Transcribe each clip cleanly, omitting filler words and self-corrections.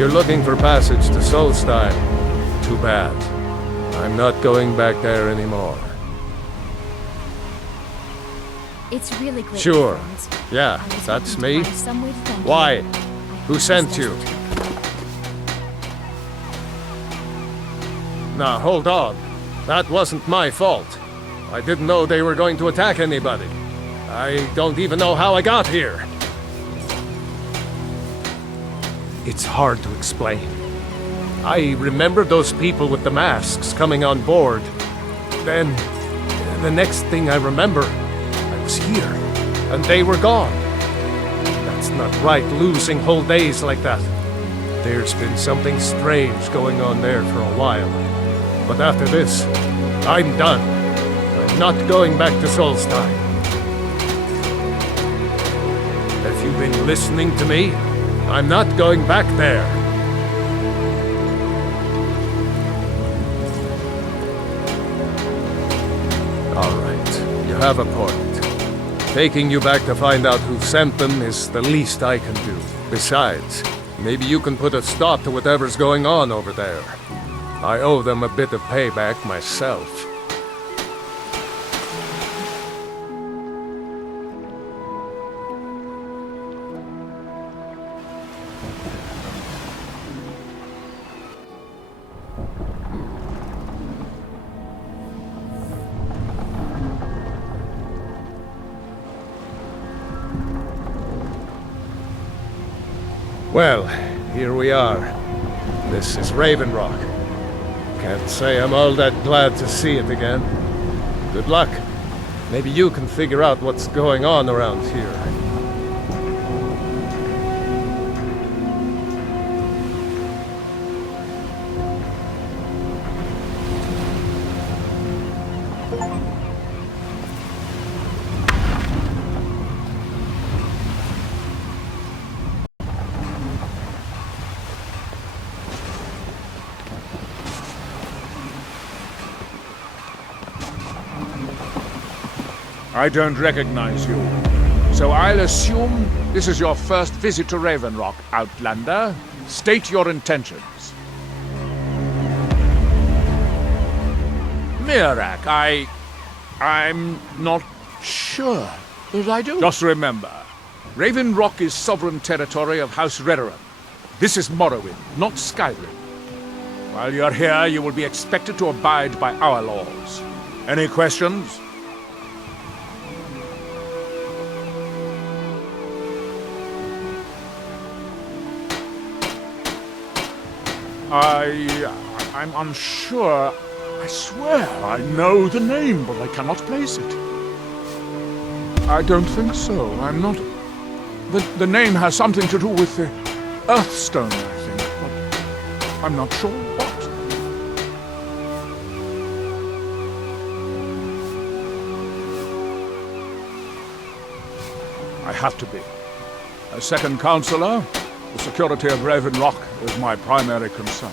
you're looking for passage to Solstheim, too bad. I'm not going back there anymore. It's really great. Sure. Friends. Yeah, I was that's hoping to me. find some way to thank Why? you. Who sent you? Now, hold on. That wasn't my fault. I didn't know they were going to attack anybody. I don't even know how I got here. It's hard to explain. I remember those people with the masks coming on board. Then, the next thing I remember, I was here, and they were gone. That's not right, losing whole days like that. There's been something strange going on there for a while. But after this, I'm done. I'm not going back to Solstheim. Have you been listening to me? I'm not going back there. All right, you have a point. Taking you back to find out who sent them is the least I can do. Besides, maybe you can put a stop to whatever's going on over there. I owe them a bit of payback myself. Well, here we are. This is Raven Rock. Can't say I'm all that glad to see it again. Good luck. Maybe you can figure out what's going on around here. I don't recognize you. So I'll assume this is your first visit to Raven Rock, Outlander. State your intentions. Mirak, I'm not sure that I do. Just remember, Raven Rock is sovereign territory of House Redoran. This is Morrowind, not Skyrim. While you're here, you will be expected to abide by our laws. Any questions? I'm unsure. I swear I know the name, but I cannot place it. I don't think so. I'm not... The name has something to do with the Earthstone, I think, but I'm not sure what. I have to be. As second counselor, the security of Raven Rock is my primary concern.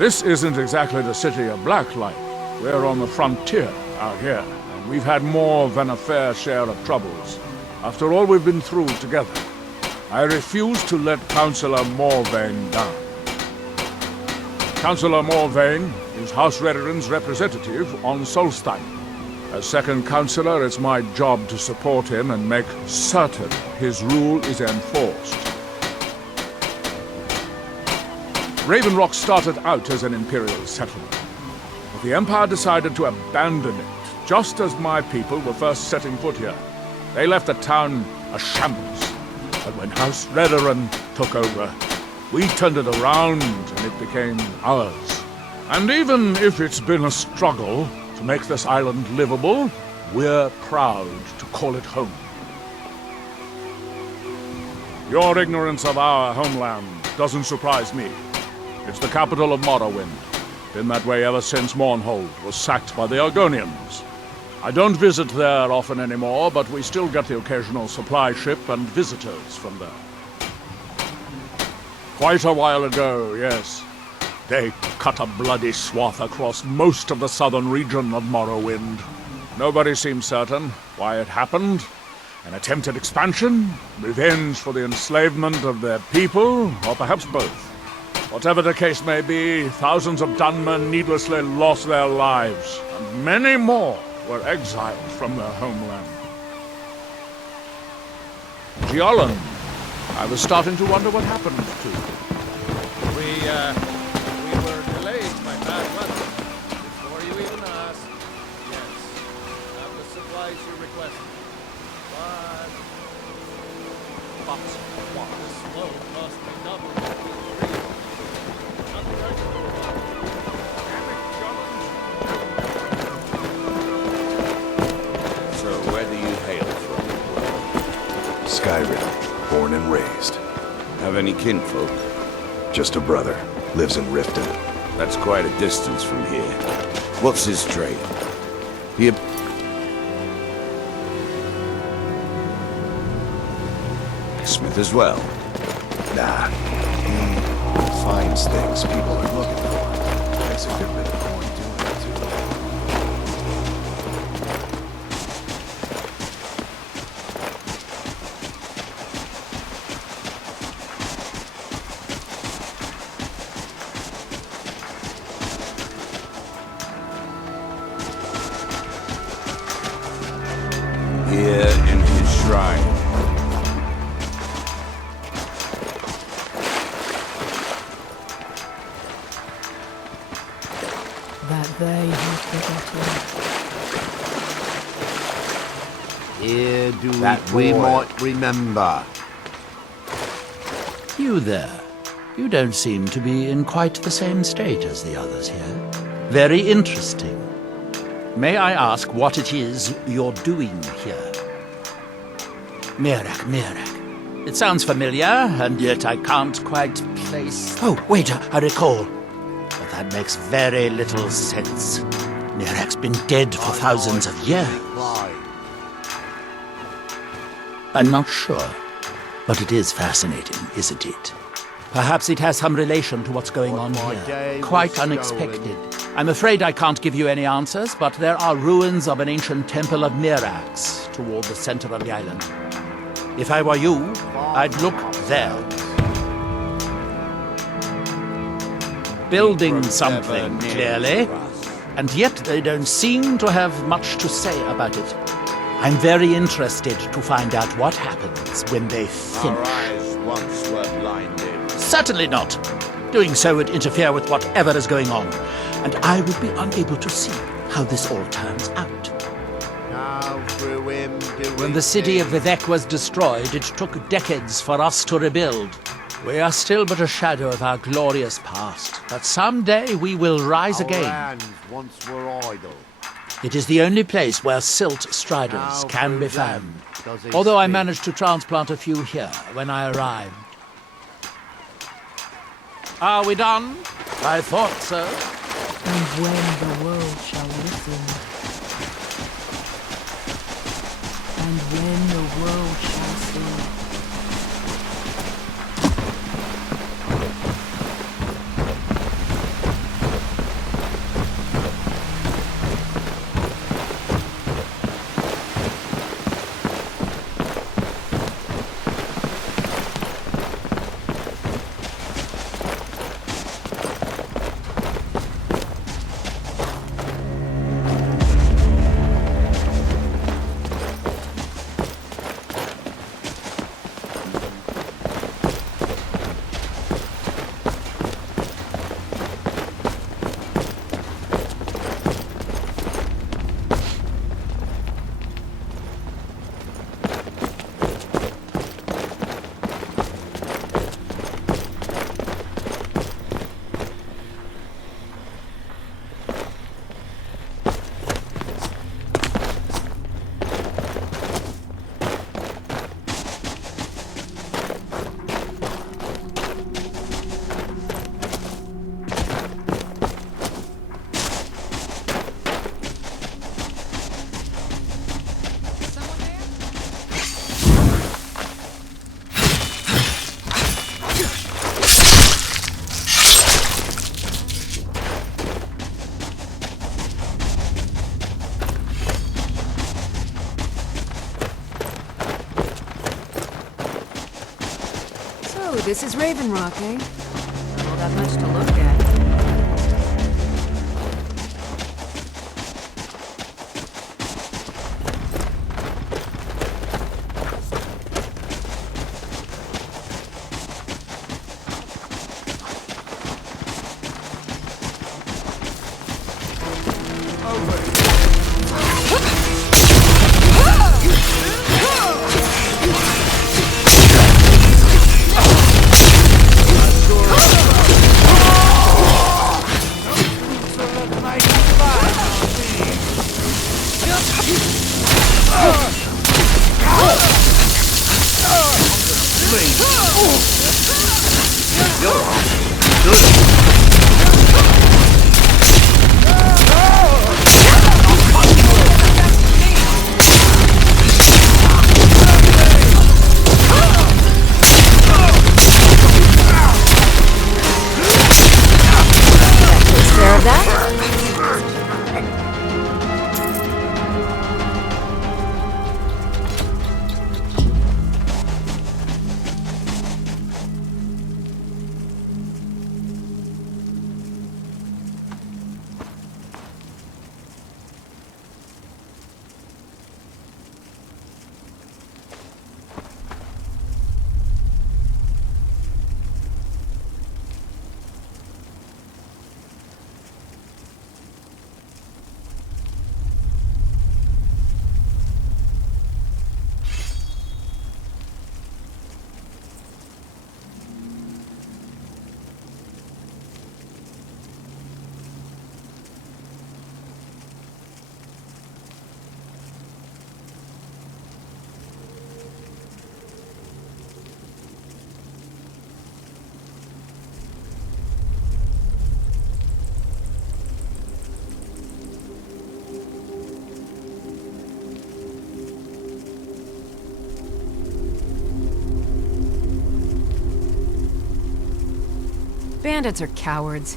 This isn't exactly the city of Blacklight. We're on the frontier out here, and we've had more than a fair share of troubles. After all we've been through together, I refuse to let Councillor Morvain down. Councillor Morvain is House Redoran's representative on Solstheim. As second counselor, it's my job to support him and make certain his rule is enforced. Raven Rock started out as an imperial settlement, but the Empire decided to abandon it just as my people were first setting foot here. They left the town a shambles, but when House Redoran took over, we turned it around and it became ours. And even if it's been a struggle to make this island livable, we're proud to call it home. Your ignorance of our homeland doesn't surprise me. It's the capital of Morrowind. Been that way ever since Mournhold was sacked by the Argonians. I don't visit there often anymore, but we still get the occasional supply ship and visitors from there. Quite a while ago, yes. They cut a bloody swath across most of the southern region of Morrowind. Nobody seems certain why it happened, An attempted expansion? Revenge for the enslavement of their people? Or perhaps both? Whatever the case may be, thousands of Dunmen needlessly lost their lives, and many more were exiled from their homeland. Giolan, I was starting to wonder what happened to you. We were delayed by bad weather. Before you even asked, yes, have the supplies you requested. But what? This load cost me double what we agreed. Nothing I can do about it. So where do you hail from? Skyrim, born and raised. Have any kinfolk? Just a brother. Lives in Riften. That's quite a distance from here. What's his trade? He a smith as well? Nah, he finds things people are looking for. Makes a good bit of coin doing it, too. Here in his shrine. That they have forgotten. Here do That we boy. might remember. You there. You don't seem to be in quite the same state as the others here. Very interesting. May I ask what it is you're doing here? Mirak. It sounds familiar, and yet I can't quite place... Oh, wait, I recall. But that makes very little sense. Mirak's been dead for thousands of years. I'm not sure. But it is fascinating, isn't it? Perhaps it has some relation to what's going on here. Quite unexpected. I'm afraid I can't give you any answers, but there are ruins of an ancient temple of Mirax toward the center of the island. If I were you, I'd look there. Building something, clearly. And yet they don't seem to have much to say about it. I'm very interested to find out what happens when they finish. Our eyes once were blinded. Certainly not. Doing so would interfere with whatever is going on, and I would be unable to see how this all turns out. When the city of Vivek was destroyed, it took decades for us to rebuild. We are still but a shadow of our glorious past, but someday we will rise again. Once were idle. It is the only place where silt striders can be found, although I managed to transplant a few here when I arrived. Are we done? I thought so. And when the world shall listen, and when the world shall see. This is Raven Rock, eh? Not all that much to look at. Bandits are cowards.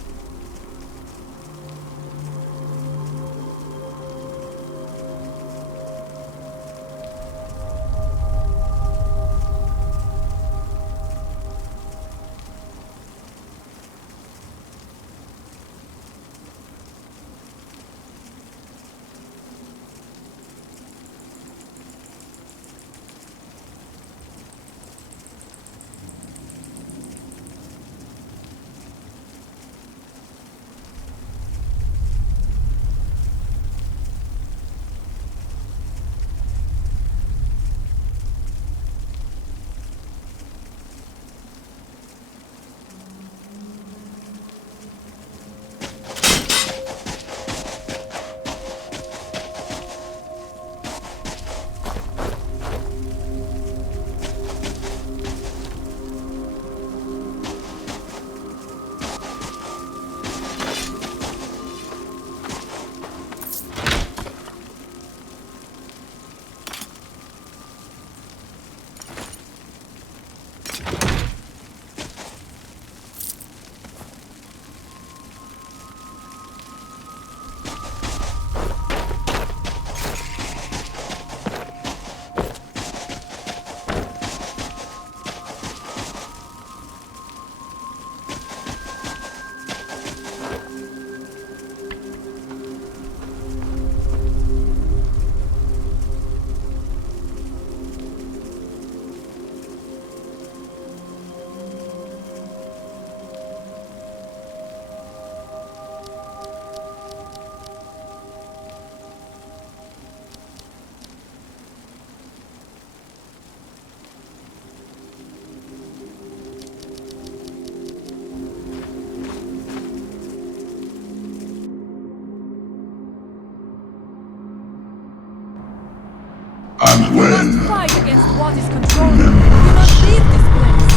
And when you must fight against what is controlling you. You must leave this place.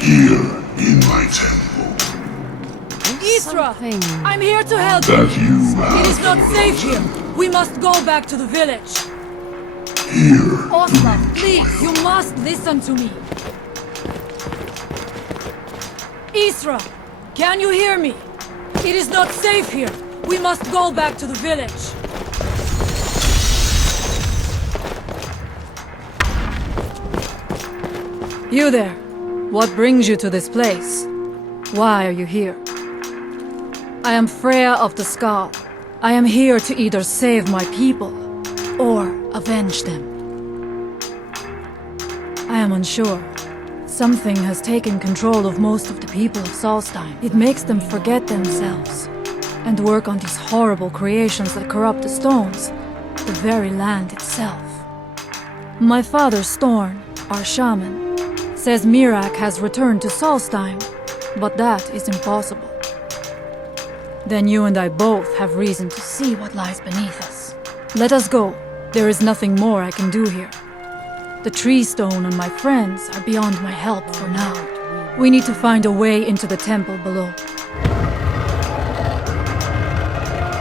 here in my temple, Isra, I'm here to help you. that you It is have not safe here. We must go back to the village. here Osla, please, you must listen to me. Isra, can you hear me? It is not safe here. We must go back to the village. You there. What brings you to this place? Why are you here? I am Frea of the Skull. I am here to either save my people or avenge them. I am unsure. Something has taken control of most of the people of Solstheim. It makes them forget themselves and work on these horrible creations that corrupt the stones, the very land itself. My father Storn, our shaman, says Mirak has returned to Solstheim, but that is impossible. Then you and I both have reason to see what lies beneath us. Let us go. There is nothing more I can do here. The tree stone and my friends are beyond my help for now. We need to find a way into the temple below.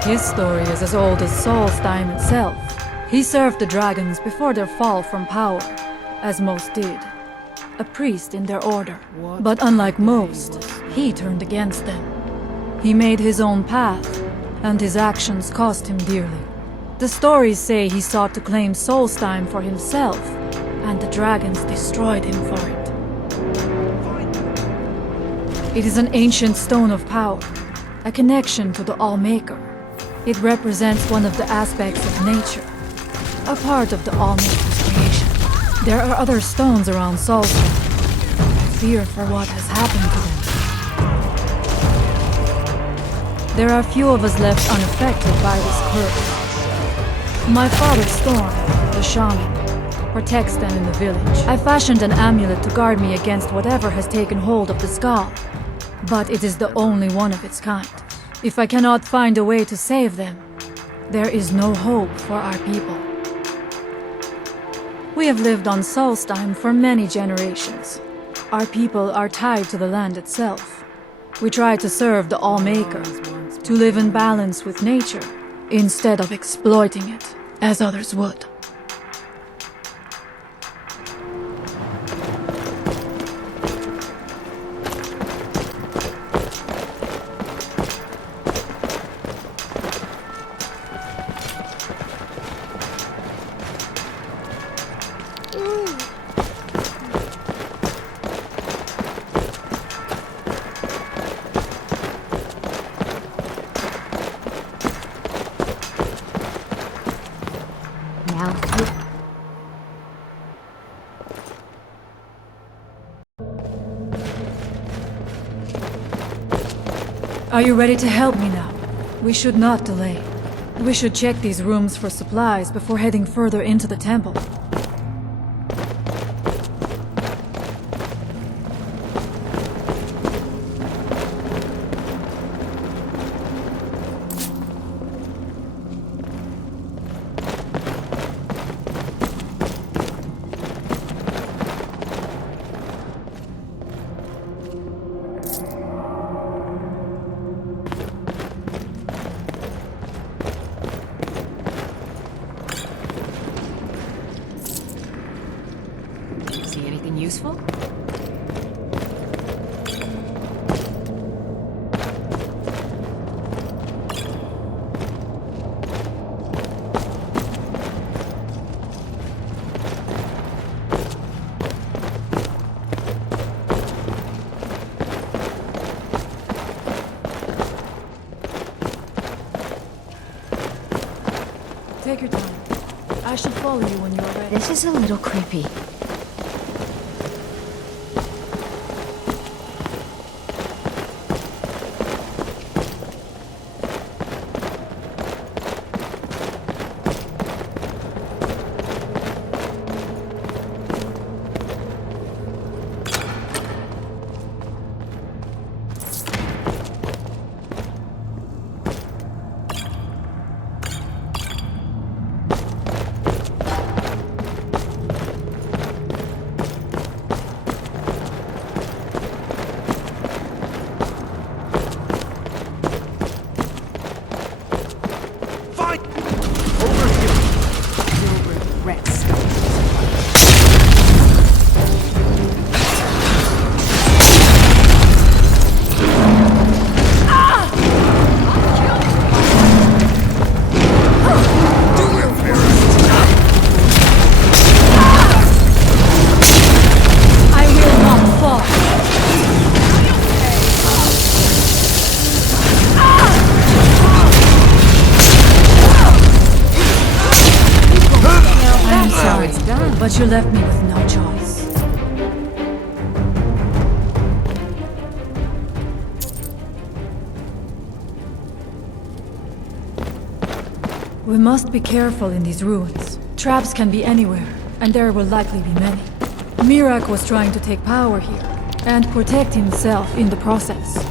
His story is as old as Solstheim itself. He served the dragons before their fall from power, as most did. A priest in their order. But unlike most, he turned against them. He made his own path, and his actions cost him dearly. The stories say he sought to claim Solstheim for himself, and the dragons destroyed him for it. It is an ancient stone of power, a connection to the All-Maker. It represents one of the aspects of nature, a part of the All-Maker's creation. There are other stones around Solstheim. I fear for what has happened to them. There are few of us left unaffected by this curse. My father Storm, the shaman, protects them in the village. I fashioned an amulet to guard me against whatever has taken hold of the skull, but it is the only one of its kind. If I cannot find a way to save them, there is no hope for our people. We have lived on Solstheim for many generations. Our people are tied to the land itself. We try to serve the All-Maker, to live in balance with nature, instead of exploiting it, as others would. Are you ready to help me now? We should not delay. We should check these rooms for supplies before heading further into the temple. See anything useful? Take your time. I shall follow you when you are ready. This is a little creepy. you left me with no choice. We must be careful in these ruins. Traps can be anywhere, and there will likely be many. Mirak was trying to take power here, and protect himself in the process.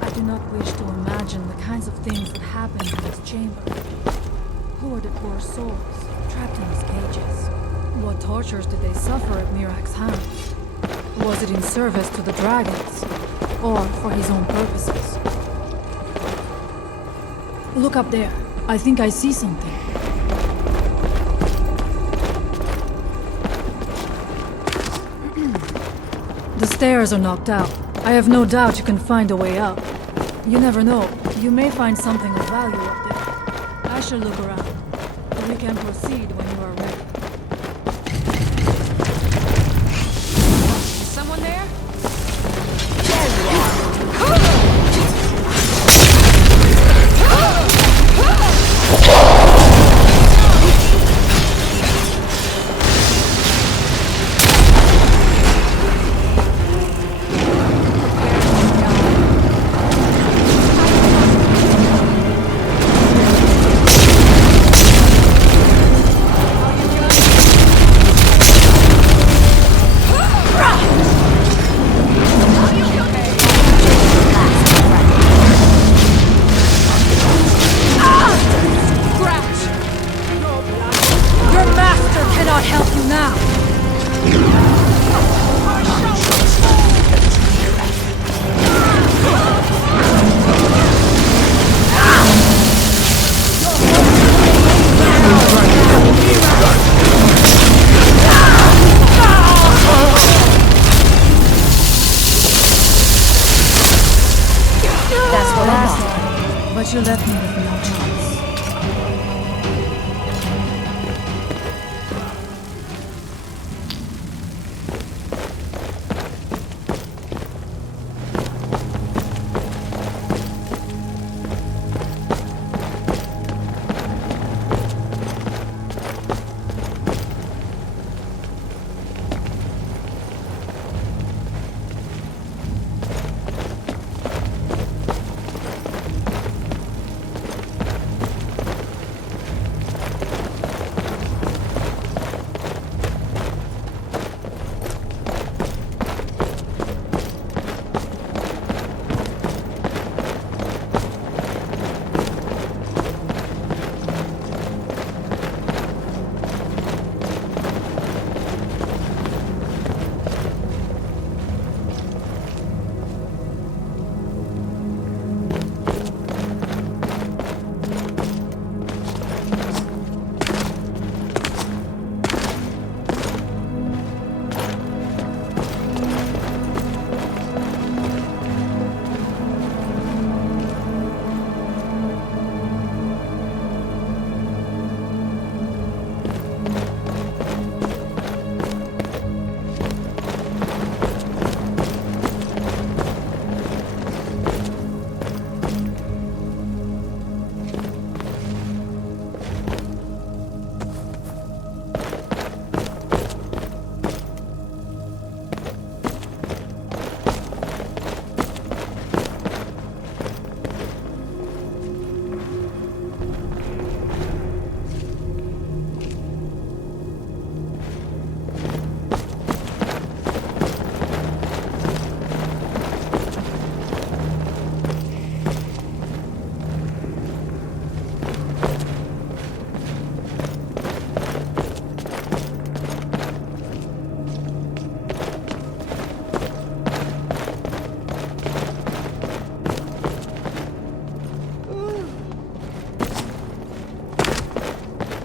I do not wish to imagine the kinds of things that happened in this chamber. Who are the poor souls, trapped in these cages? What tortures did they suffer at Mirak's hands? Was it in service to the dragons, or for his own purposes? Look up there. I think I see something. The stairs are knocked out. I have no doubt you can find a way up. You never know. You may find something of value up there. I shall look around. We can proceed when you are ready. Is someone there? But you left me with no choice.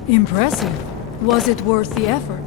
Impressive. Was it worth the effort?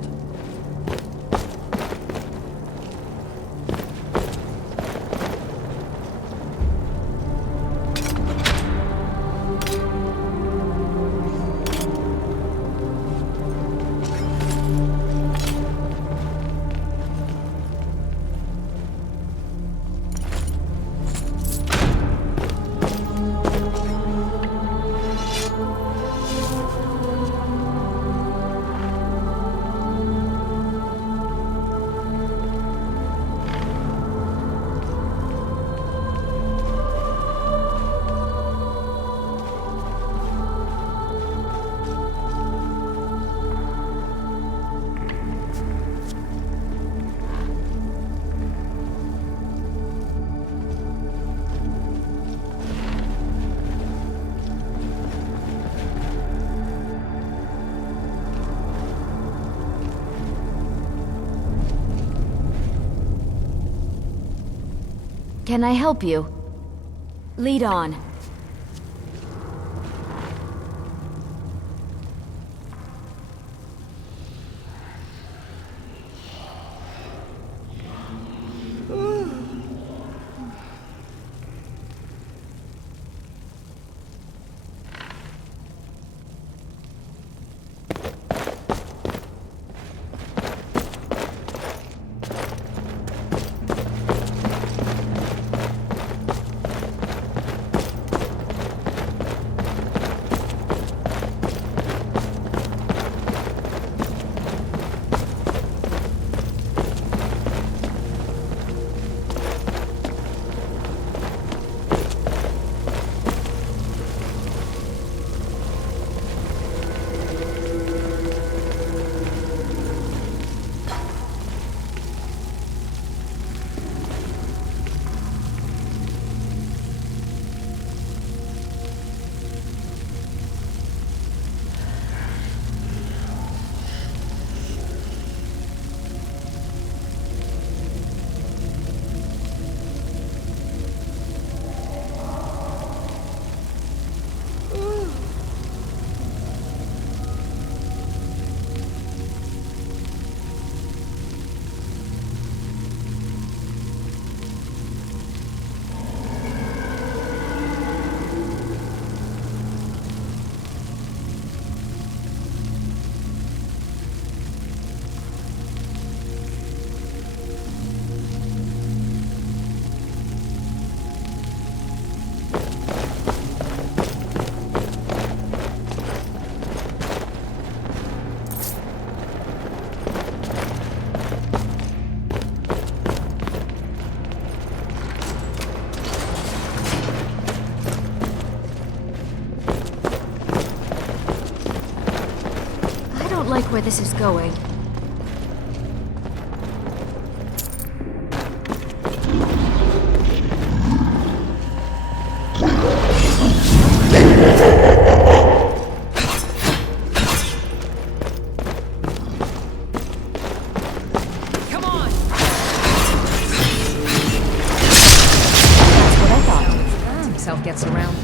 Can I help you? Lead on. Like where this is going. Come on! That's what I thought. Himself gets around.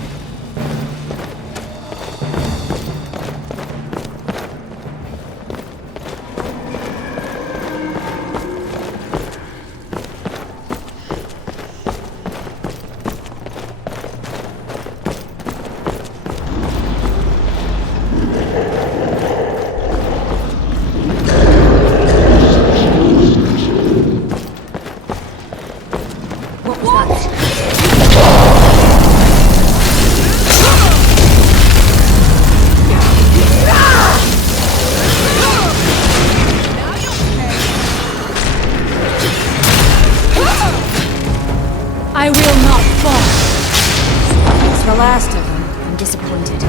I will not fall. It's the last of them. I'm disappointed.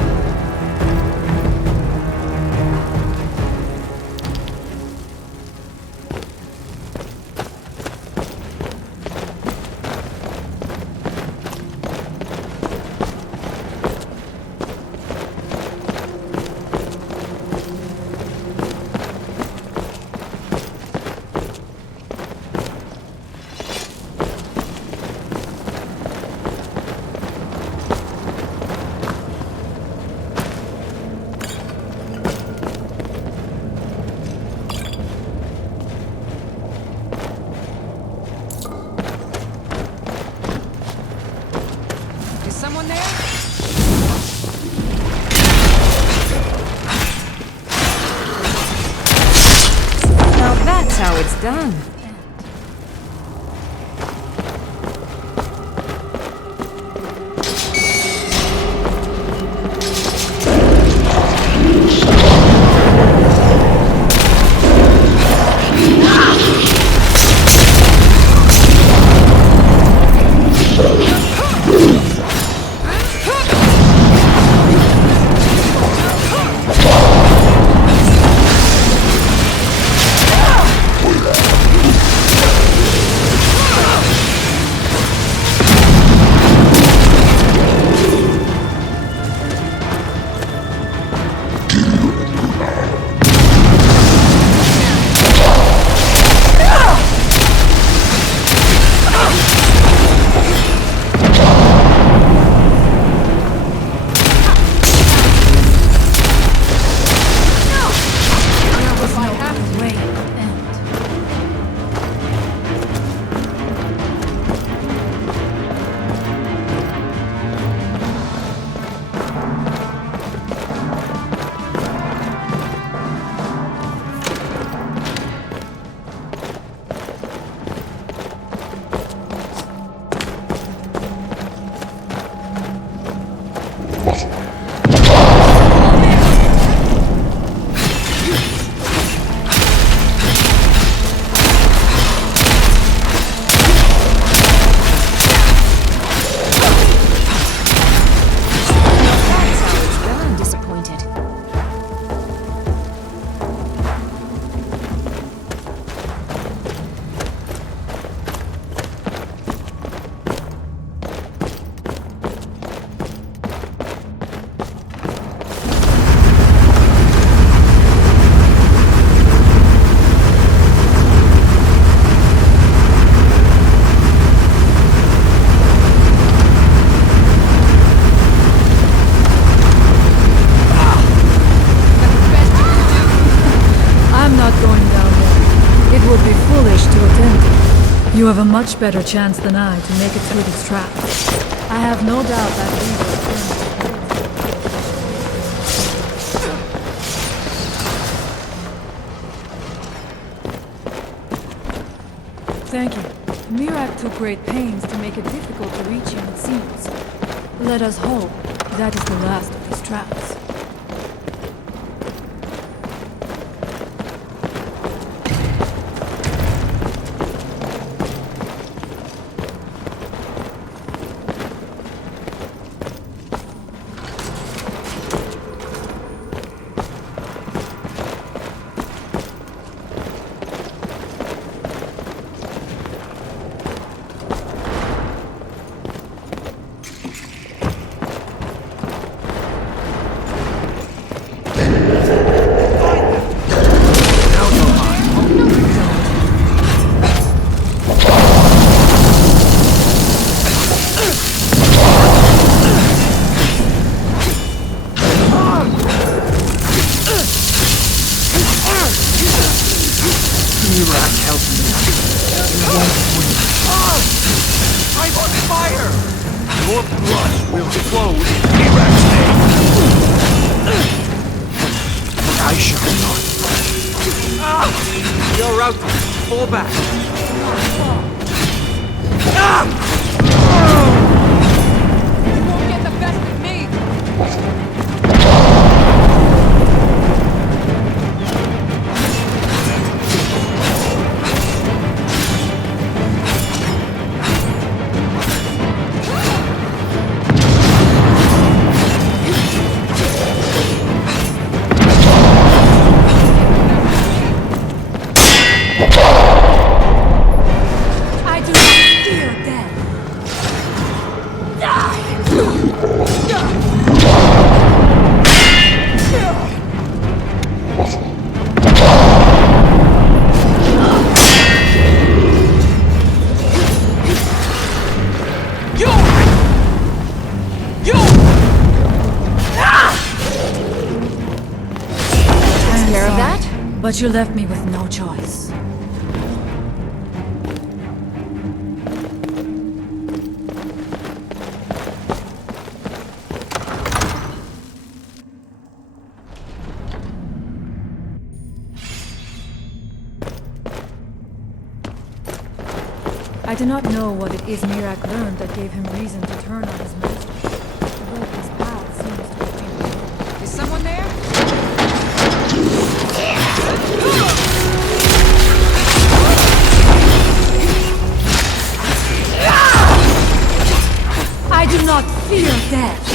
Someone there? Now that's how it's done. It would be foolish to attempt. You have a much better chance than I to make it through this trap. I have no doubt that we will. Thank you. Mirak took great pains to make it difficult to reach him, it seems. Let us hope that is the last of these traps. But you left me with no choice. I do not know what it is Mirak learned that gave him reason to turn on his master. But his path seems to have been. Is someone there? I do not fear death.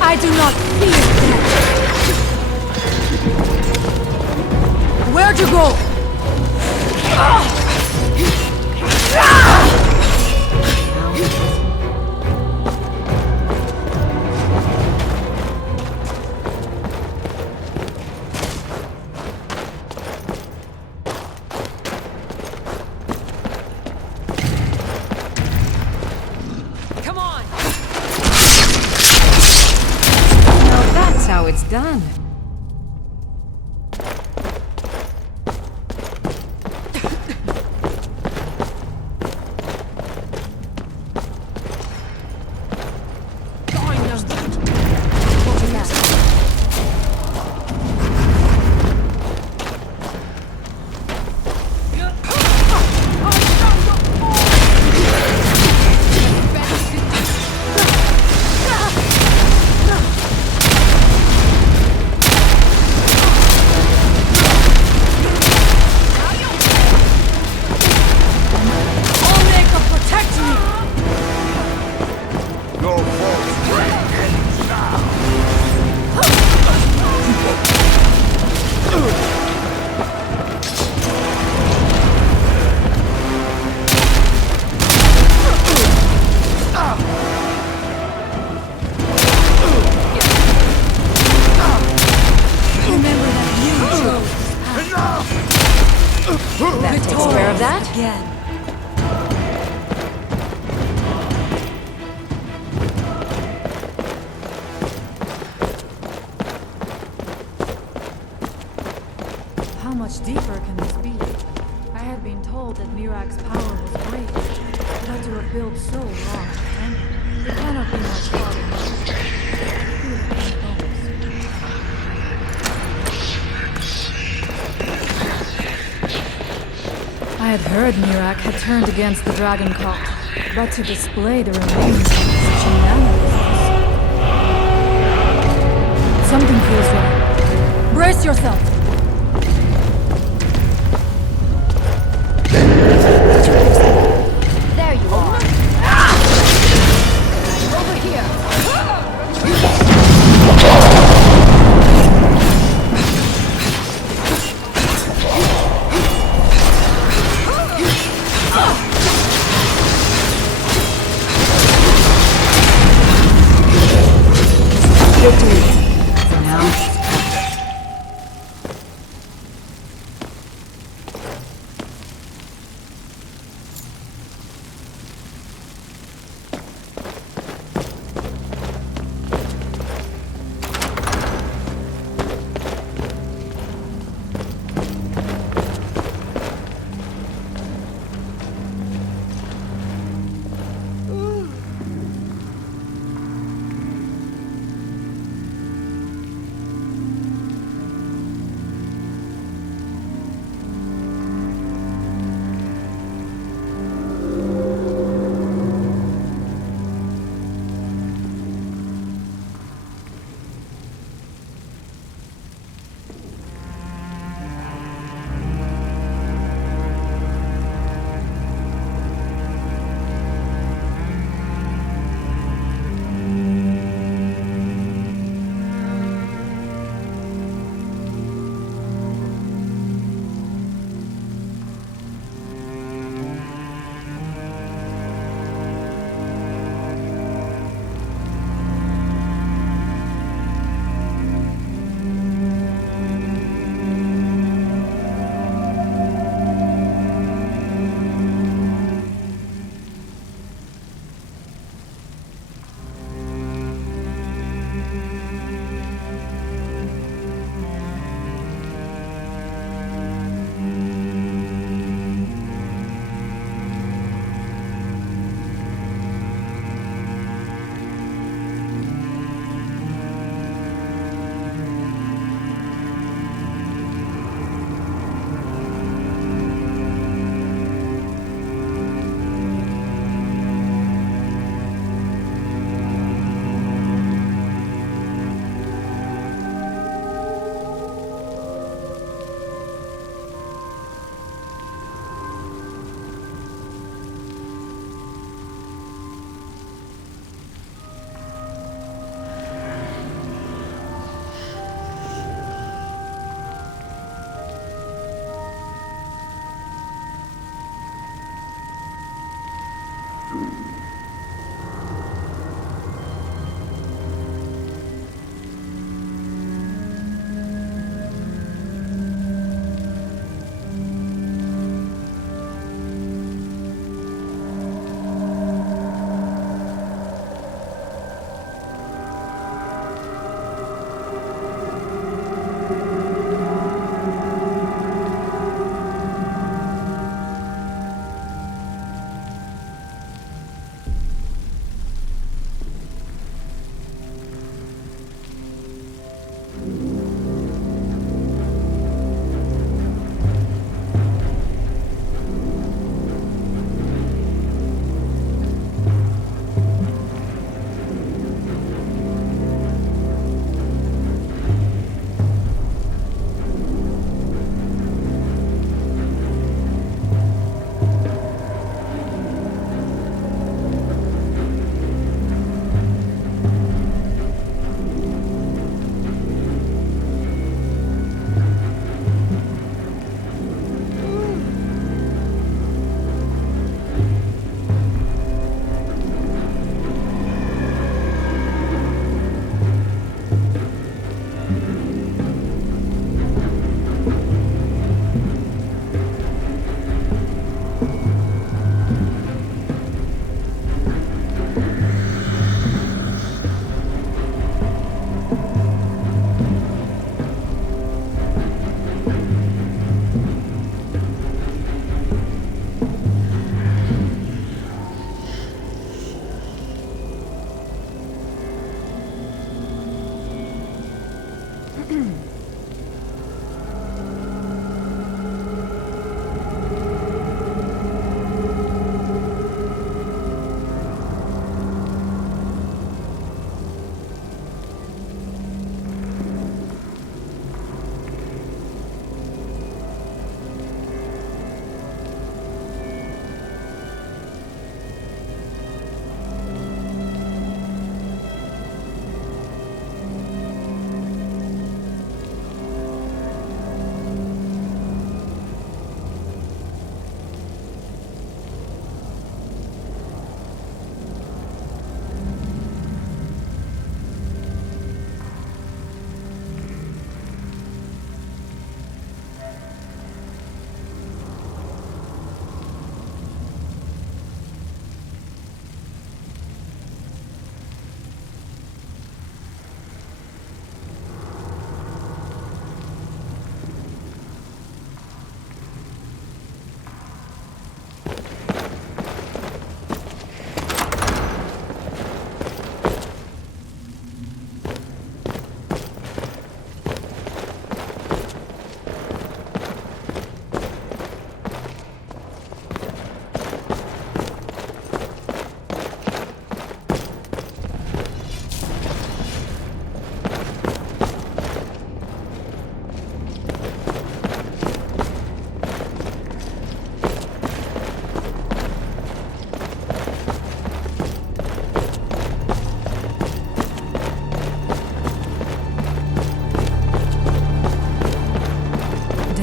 I do not fear death. Where'd you go? Come on! Now that's how it's done. That takes care of that. Again. How much deeper can this be? I had been told that Mirak's power was great, but to have built so large a temple, it cannot be much farther north. I had heard Mirak had turned against the dragon cult, but to display the remains of such a manifest. Something feels wrong. Brace yourself! There you are. Over here. Victory. For now.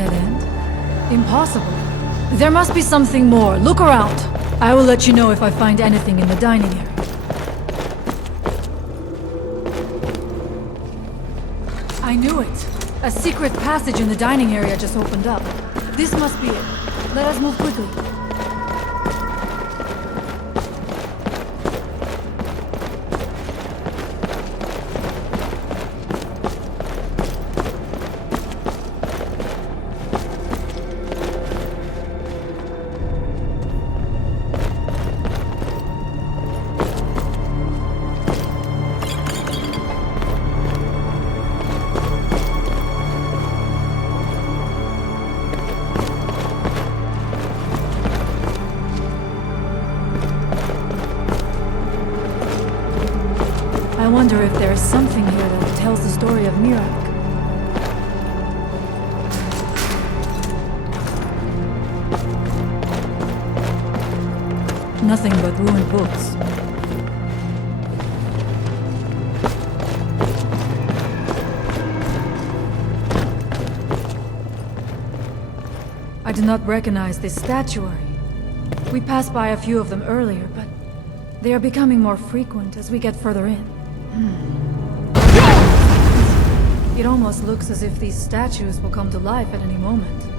dead end? Impossible. There must be something more. Look around. I will let you know if I find anything in the dining area. I knew it. A secret passage in the dining area just opened up. This must be it. Let us move quickly. I wonder if there is something here that tells the story of Mirak. Nothing but ruined books. I do not recognize this statuary. We passed by a few of them earlier, but they are becoming more frequent as we get further in. It almost looks as if these statues will come to life at any moment.